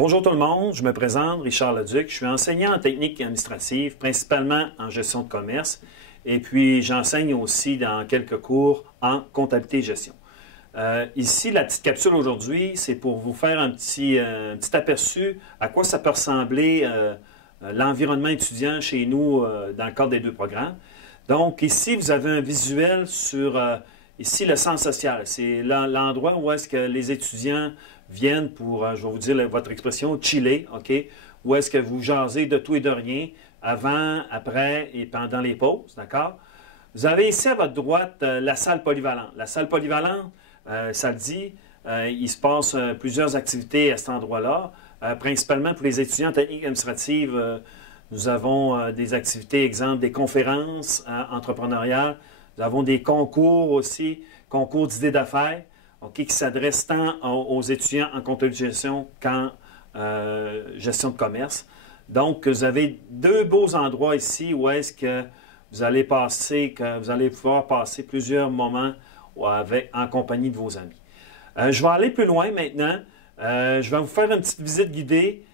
Bonjour tout le monde, je me présente, Richard Leduc. Je suis enseignant en technique administrative, principalement en gestion de commerce, et puis j'enseigne aussi dans quelques cours en comptabilité et gestion. Ici, la petite capsule aujourd'hui, c'est pour vous faire un petit aperçu à quoi ça peut ressembler l'environnement étudiant chez nous dans le cadre des deux programmes. Donc ici, vous avez un visuel sur ici le centre social. C'est l'endroit où est-ce que les étudiants viennent pour, je vais vous dire votre expression, chiller, OK? Où est-ce que vous jasez de tout et de rien avant, après et pendant les pauses, d'accord? Vous avez ici à votre droite la salle polyvalente. La salle polyvalente, ça le dit, il se passe plusieurs activités à cet endroit-là, principalement pour les étudiants en technique administrative. Nous avons des activités, exemple, des conférences entrepreneuriales. Nous avons des concours aussi, concours d'idées d'affaires, okay, qui s'adressent tant aux étudiants en comptabilité de gestion qu'en gestion de commerce. Donc, vous avez deux beaux endroits ici où est-ce que vous allez pouvoir passer plusieurs moments en compagnie de vos amis. Je vais aller plus loin maintenant. Je vais vous faire une petite visite guidée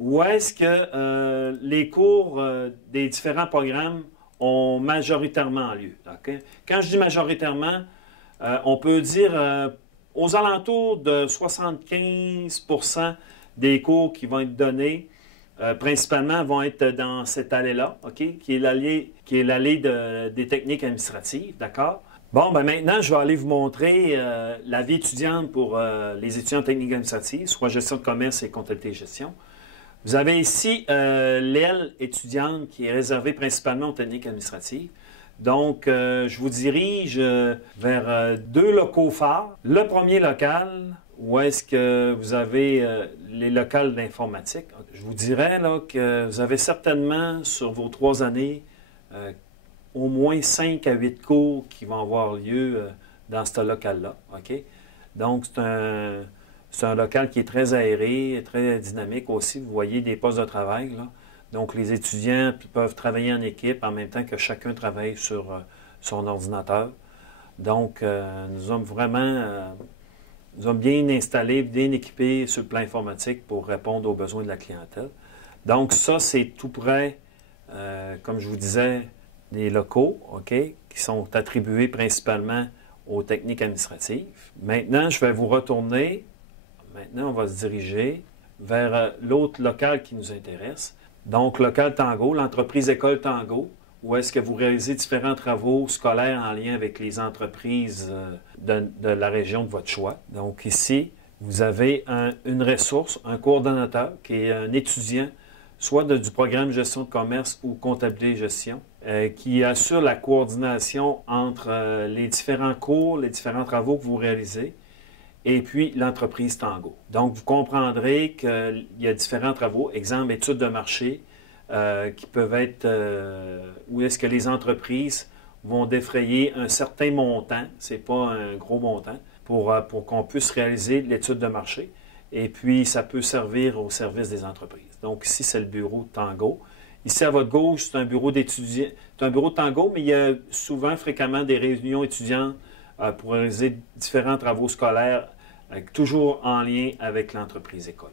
où est-ce que les cours des différents programmes ont majoritairement lieu. Okay? Quand je dis majoritairement, on peut dire aux alentours de 75% des cours qui vont être donnés, principalement, vont être dans cette allée-là, okay? Qui est l'allée des techniques administratives, d'accord? Bon, ben maintenant, je vais aller vous montrer la vie étudiante pour les étudiants en techniques administratives, soit gestion de commerce et comptabilité et gestion. Vous avez ici l'aile étudiante qui est réservée principalement aux techniques administratives. Donc, je vous dirige vers deux locaux phares. Le premier local, où est-ce que vous avez les locales d'informatique. Je vous dirais là, que vous avez certainement sur vos 3 années au moins 5 à 8 cours qui vont avoir lieu dans ce local-là. Okay? Donc, c'est un local qui est très aéré, très dynamique aussi. Vous voyez des postes de travail, là. Donc, les étudiants peuvent travailler en équipe en même temps que chacun travaille sur son ordinateur. Donc, nous sommes bien installés, bien équipés sur le plan informatique pour répondre aux besoins de la clientèle. Donc, ça, c'est tout près, comme je vous disais, des locaux, OK, qui sont attribués principalement aux techniques administratives. Maintenant, je vais vous retourner. Maintenant, on va se diriger vers l'autre local qui nous intéresse. Donc, local Tango, l'entreprise École Tango, où est-ce que vous réalisez différents travaux scolaires en lien avec les entreprises de la région de votre choix. Donc, ici, vous avez une ressource, un coordonnateur qui est un étudiant, soit du programme gestion de commerce ou comptabilité et gestion, qui assure la coordination entre les différents cours, les différents travaux que vous réalisez, et puis l'entreprise Tango. Donc, vous comprendrez qu'il y a différents travaux, exemple, études de marché, qui peuvent être où est-ce que les entreprises vont défrayer un certain montant, ce n'est pas un gros montant, pour qu'on puisse réaliser l'étude de marché. Et puis, ça peut servir au service des entreprises. Donc, ici, c'est le bureau de Tango. Ici, à votre gauche, c'est un bureau d'étudiants. C'est un bureau de Tango, mais il y a souvent, fréquemment, des réunions étudiantes pour réaliser différents travaux scolaires, toujours en lien avec l'entreprise école.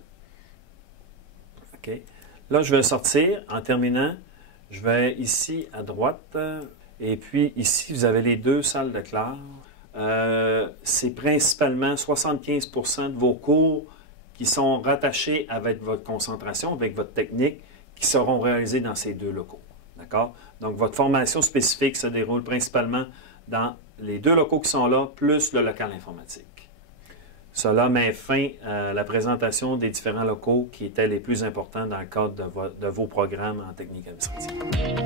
OK. Là, je vais sortir. En terminant, je vais ici à droite. Et puis, ici, vous avez les deux salles de classe. C'est principalement 75% de vos cours qui sont rattachés avec votre concentration, avec votre technique, qui seront réalisés dans ces deux locaux. D'accord? Donc, votre formation spécifique se déroule principalement dans les deux locaux qui sont là, plus le local informatique. Cela met fin à la présentation des différents locaux qui étaient les plus importants dans le cadre de vos programmes en technique administrative.